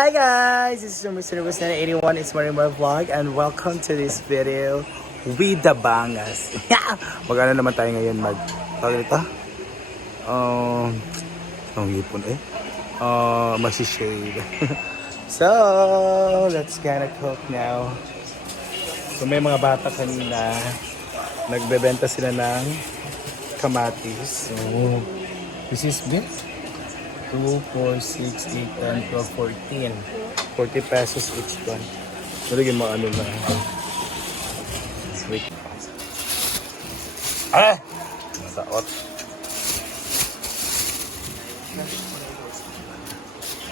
Hi guys, this is your Mr. Lewis 81. It's Marimar Vlog and welcome to this video with the Bangas. Magano naman tayo ngayon mag... Tawag ito? Um... Ang hipon eh. Uh, Masi-shade. so, let's gonna cook now. So may mga bata kanina, nagbebenta sila ng kamatis. So, this is big. 2, 4, 6, 8, 10, 12, 14. 40 pesos each one. Nalagyan mo ano na. Sweet. Ah! Nataot.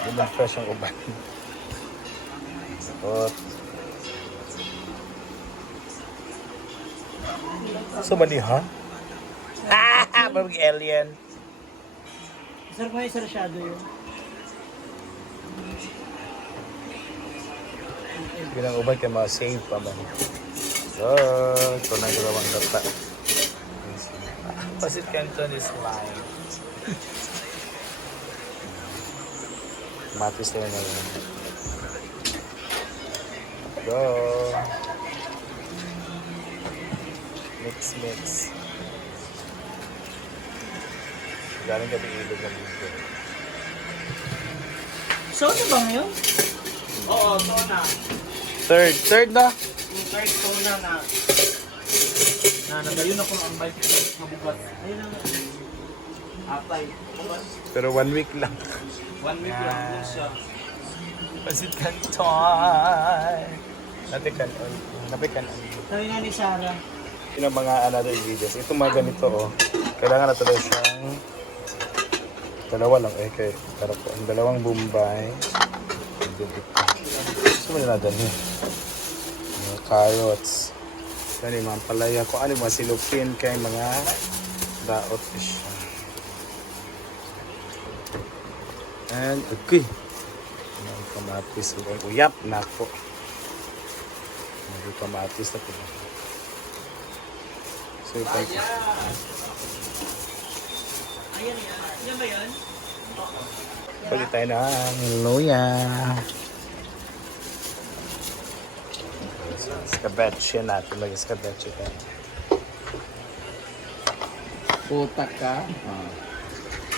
Diba fresh ang uban? Nataot. So mali ha? Ah! Babag alien. Sir, may sarsyado yun. Bilang uban kay mga save pa man. So, ito na yung dalawang data. Pasit Canton is mine. Matis na yun na yun. Go! Mix, mix. Galing kami ilog ng dito. So, ano ba ngayon? Oo, tona. Third, third na! Yung third tona na. Na, nagayon ako ang bike mabugat. Ayun ang apply. Bukas. Pero one week lang. One week lang po siya. Pasit Canton! Napikan on. Napikan on. Sabi nga ni Sarah, Yun ang mga another videos. Ito mga ganito oh. Kailangan na talaga siyang dalawa lang eh kay pero po ang dalawang Bombay. Gusto mo nila dali. Mga carrots. Yung mga palaya. Kung ano mga silupin kay mga daot fish. And okay. Mga kamatis. Uyap na po. Mga kamatis na po. So, ito Ayan yan. Yan ba yan? Pwede tayo ng luya. Escabeche natin. Mag-escabeche tayo. Putak ka.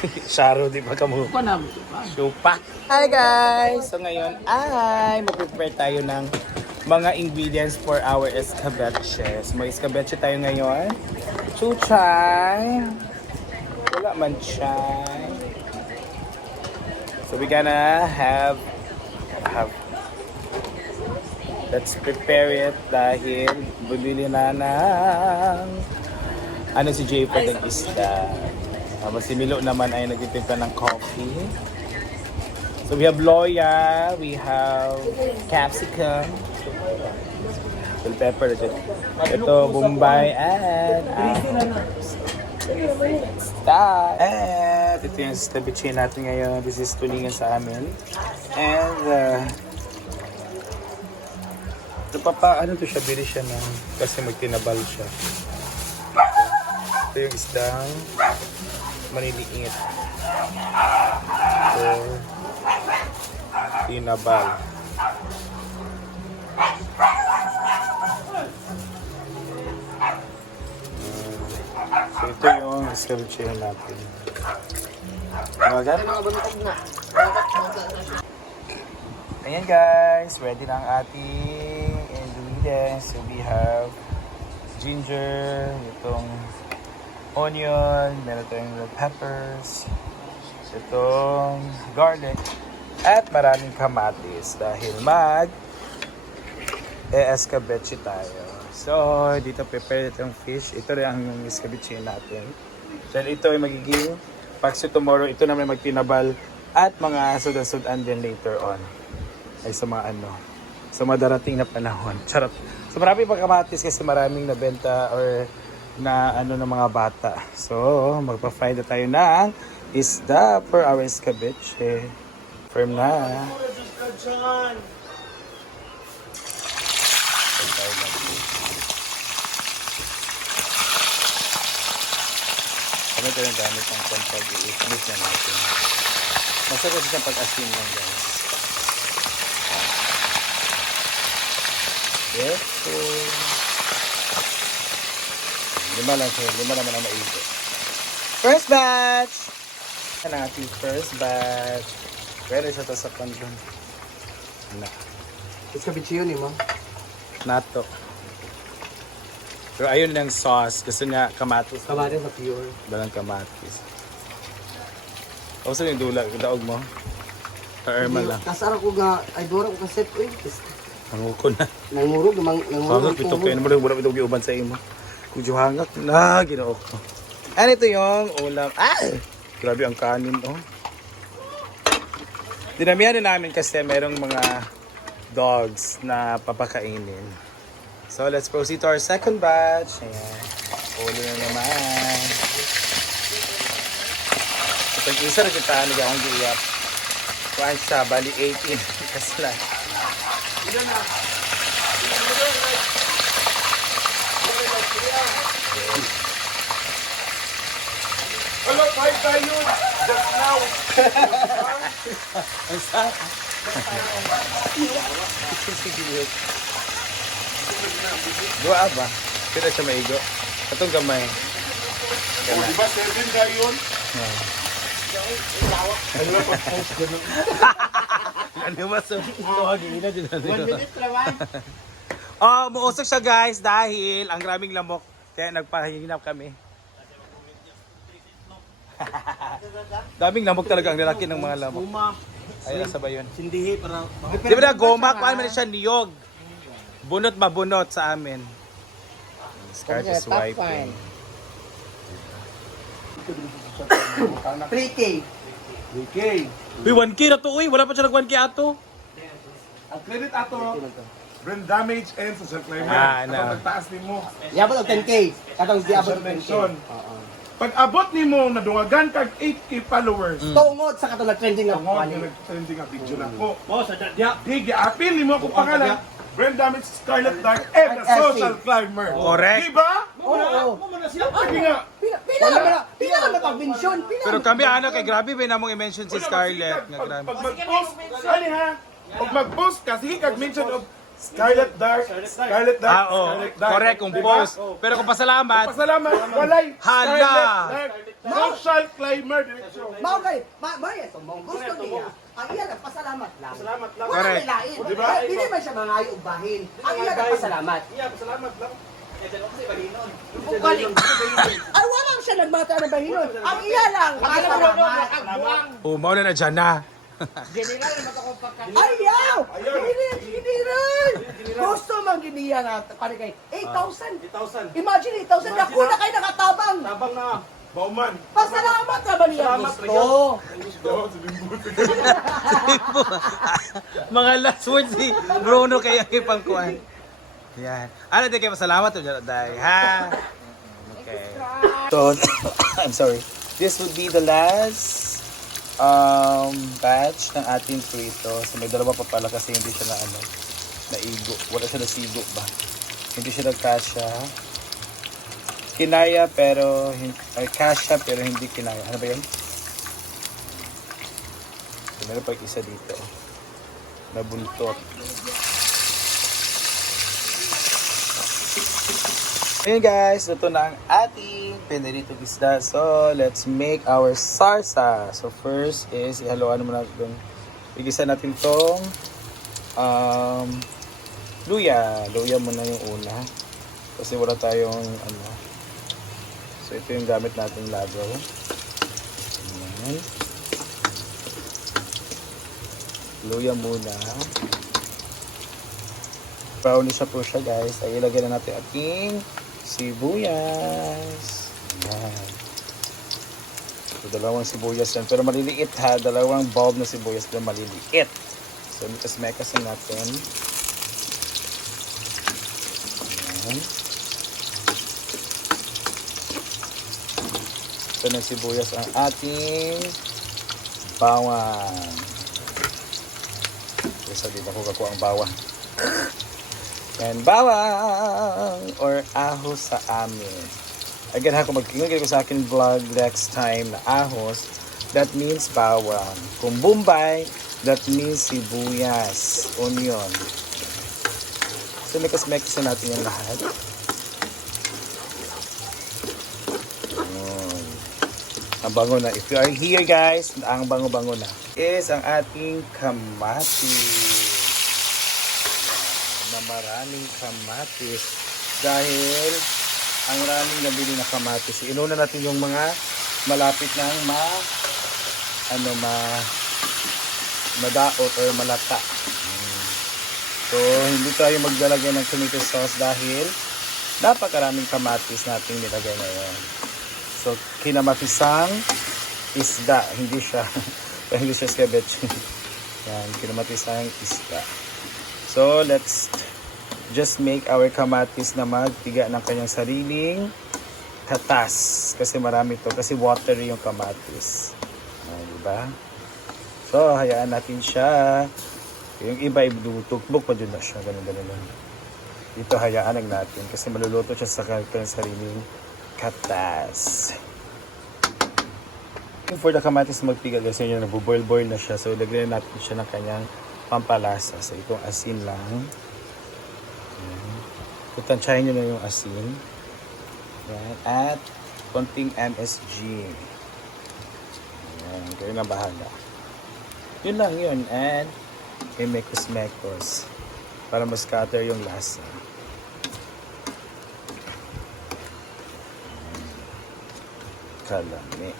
Sharo, di ba na. Supa. Hi guys! So ngayon ay mag-prepare tayo ng mga ingredients for our escabeche. So may escabeche tayo ngayon. Chuchay. Wala man chay. So we gonna have have Let's prepare it dahil bumili na ng ano si Jay pa ng isda. Tapos si Milo naman ay nagtitimpla ng coffee. So we have loya, we have capsicum, bell pepper, ito bombay, and uh, star. And ito yung ceviche natin ngayon. This is tulingan sa amin. And uh, napapa, ano to siya, bili siya ng, kasi magtinabal siya. Ito yung isdang maliliit. So, tinabal. So, ito yung ceviche natin. Magat? Ayan guys, ready na ang ating ingredients. So we have ginger, itong onion, meron tayong red peppers, itong garlic, at maraming kamatis dahil mag e-escabeche tayo. So, dito prepare itong fish. Ito rin ang escabeche natin. Then ito ay magiging pakso tomorrow. Ito na may magtinabal at mga sudan-sudan din later on. Ay sa mga ano, sa madarating na panahon. Charot. So marami pa kamatis kasi maraming nabenta or na ano ng mga bata. So, magpa-fry na tayo ng isda for our escabeche. Firm na. Ano ito yung gamit ng pag i-split na natin. Masarap siya pag-asin lang guys. Yes, so... Lima lang siya. Lima naman ang maigo. First batch! Yan ang first batch. Pero isa to sa pandun. Anak. It's kabichiyo ni eh, mo? Nato. Pero ayun lang sauce. Gusto niya kamatis. Kamari sa pure. Balang kamatis. O sa yung dula, daog mo? Or Irma lang. Kasara ko nga, ay dora ko kaset ko eh. Manguko na. Nangurog, mang, nangurog. Hangak ito kayo naman wala ito giuban sa imo. Kudyo hangak na ginoo ko. Ano ito yung ulam? Ah! Grabe ang kanin oh. Dinamihan din namin kasi merong mga dogs na papakainin. So let's proceed to our second batch. Ayan. Ulo na naman. Ito yung isa rin kita nag akong giyap. Kuhaan siya, bali 18. kasi lang. Hello, five tayo. Just now. Ang sarap. Dua ba? Pila siya maigo? Katong gamay. Oh, di ba seven tayo? Ano ba so? Tuwagin na din Oh, muusok siya guys dahil ang graming lamok. Kaya nagpahinap kami. Daming lamok talaga ang lalaki ng mga lamok. Ayun, nasa ba yun? sindihi para... Di ba na goma? Kuhaan man siya niyog. Bunot mabunot sa amin. Scar is wiping. 3K. Okay. Uy, 1K na to, uy. Wala pa siya nag 1K ato. Ang credit ato, brand damage and social climate. Ah, Kapag na. nagtaas ni mo, Yabot og 10K. Katong di abot social og 10K. mention. Pag abot ni mo, nadungagan kag 8k followers. Tungod sa katong trending na Tungod nga nag-trending ang video na ko. Oh, sa dadya. Di, giapil ni mo kung pangalan. Brand damage, Scarlet Dark, and the social climber. Correct. Di ba? Oo. Sige nga. Pila pila na pila na pagbensyon. Pila. Pero kami ano kay grabe ba namong i-mention si Scarlett nga grabe. pag mag-post, ano ha? Pag mag-post ka, sige kag mention of Scarlet Dark, Scarlet Dark, Ah, oh, Scarlet Dark. correct kung Di ba? post. Pero kung pasalamat, Pasalamat, walay Hala! Scarlet Dark, social climber direction. Mao kay, ma ma yes, mong gusto niya. Ang iya lang pasalamat lang. Salamat lang. Wala Correct. may lain. Di ba? Dili man siya mangayo og bahin. Ang iya lang pasalamat. Iya, salamat lang. Balik. Ay, wala siya nagmata ng bahinon. Ang iya lang. Pasalamat. oh, mao na na dyan na. Ayaw! Hindi, hindi rin! Gusto mang giniya nga, pare kay 8,000. 8,000. Imagine 8,000 na kuna kayo nakatabang. Tabang na. Bauman. Pasalamat na ba niya Salamat, gusto? Mga last words si Bruno kay ang ipangkuan. Yan. Ano din kayo masalamat to dahil ha? Okay. So, I'm sorry. This would be the last um, batch ng ating prito. So may dalawa pa pala kasi hindi siya na ano, naigo. Wala siya nasigo ba? Hindi siya nagkasya. Kinaya pero ay kasya pero hindi kinaya. Ano ba 'yan? So, meron pa isa dito. Nabuntot. Ayun guys, ito na ang ating pinirito isda. So, let's make our sarsa. So, first is, ihaluan muna natin. Igisa natin tong um, luya. Luya muna yung una. Kasi wala tayong ano. So, ito yung gamit nating lagaw. Ayan. Luya muna. Brownie siya po siya guys. Ay ilagay na natin ating sibuyas. Ayan. So, dalawang sibuyas yan. Pero maliliit ha. Dalawang bulb na sibuyas pero maliliit. So, mikas-mekas na natin. Ayan. Ito na sibuyas ang ating bawang. Kasi di ba ko kakuha ang bawang? And bawang or ahos sa amin. Again, ha, kung magkingin ko sa akin vlog next time na ahos, that means bawang. Kung bombay, that means sibuyas, onion. So, mekos-mekos na natin yung lahat. Ang bango na. If you are here guys, ang bango-bango na is ang ating kamatis. Maraming kamatis. Dahil ang maraming nabili na kamatis. Inuna natin yung mga malapit ng ma ano ma madaot or malata. So, hindi tayo maglalagay ng tomato sauce dahil napakaraming kamatis nating nilagay ngayon. So, kinamatisang isda. Hindi siya, hindi siya scabeche. Yan, kinamatisang isda. So, let's just make our kamatis na magtiga ng kanyang sariling katas. Kasi marami to. Kasi watery yung kamatis. Ah, diba? So, hayaan natin siya. Yung iba, ibutukbok pa din na siya. Ganun, ganun lang. Dito, hayaan lang natin. Kasi maluluto siya sa kanyang sariling katas. Yung for the kamatis magtiga kasi yun, nabuboil-boil na siya. So, lagyan natin siya ng kanyang pampalasa. So, itong asin lang. Tutansyahin nyo na yung asin. Ayan. At konting MSG. Ayan. Kayo na bahala. Yun lang yun. And may mekos-mekos. Para mas scatter yung lasa. Kalami.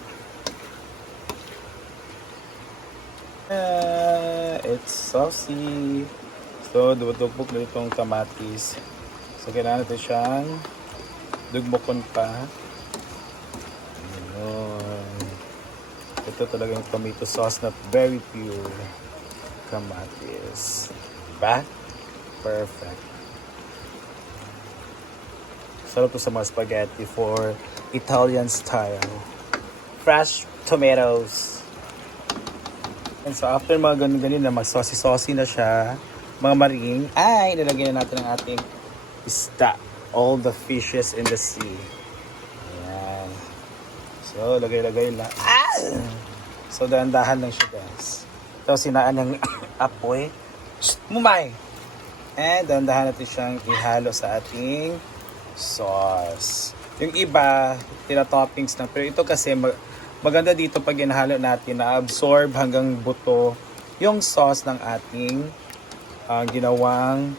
Ah, it's saucy. So, dudukbok na itong kamatis. So, kailangan natin siyang dugmokon pa. Ayun. Ito talaga yung tomato sauce na very pure kamatis. Diba? Perfect. Sarap to sa mga spaghetti for Italian style. Fresh tomatoes. And so after mga ganun-ganun na mag-saucy-saucy na siya, mga maring, ay, nilagyan na natin ang ating isda. All the fishes in the sea. Ayan. So, lagay-lagay lang. Ah! So, dahan-dahan lang siya, guys. Ito, sinaan ng apoy. Mumay! And dahan-dahan natin siyang ihalo sa ating sauce. Yung iba, tira-toppings lang. Pero ito kasi, mag- maganda dito pag inahalo natin, na-absorb hanggang buto yung sauce ng ating ah, ginawang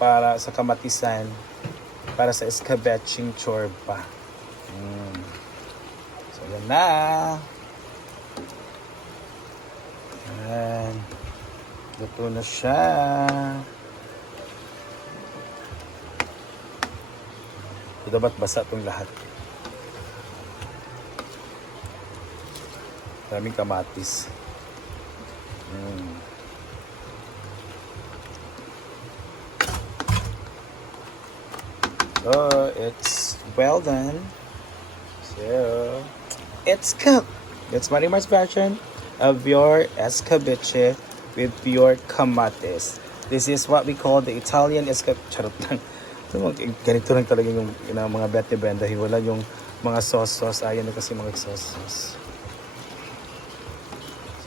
para sa kamatisan para sa escabeching chorba. Mm. So, yan na. Yan. Luto na siya. Ito ba't basa itong lahat? Maraming kamatis. Mm. So, it's well done. So, it's cooked. That's Marimar's version of your escabeche with pure kamatis. This is what we call the Italian escabeche. Charot Ganito lang talaga yung, yung mga Bete Brenda. Wala yung mga sauce-sauce. Ayan na kasi mga sauce-sauce.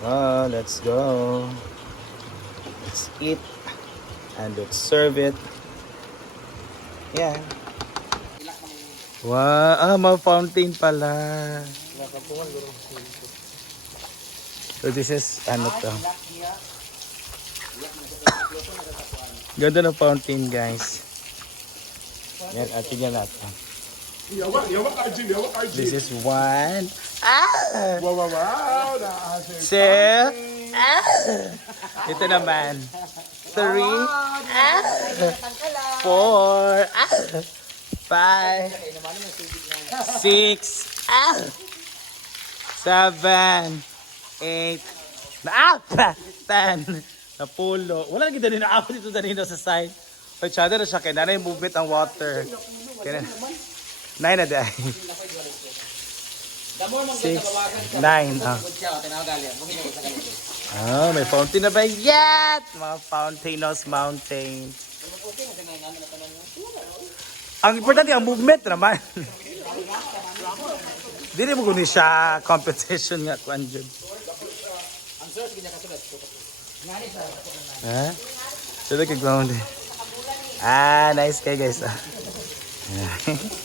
So, let's go. Let's eat. And let's serve it. Yeah. Wow, ah, mga fountain pala. So this is, ano to? Ganda ng fountain, guys. Yan, atin yan natin. Yawa, yawa ka, Jim. Yawa ka, Jim. This is one. Ah! Wow, wow, wow. Two. Ah! Ito naman. Three. Ah! Four. Ah! Five. Six. Ah! Seven. Eight. Ah! Ten. Napulo. Wala lagi dali na ako dito dali sa side. Pag tsada na siya, kaya na yung movement ang water. Kaya na. Nine na dahil. Six. Nine. Ah. Ah, may fountain na ba? Yat! Mga Fountainous Mountain. Ang importante, ang movement naman. Dili mo guni siya competition nga kuan jud. Ha? Sila kay ground. Ah, nice kay guys. Ah.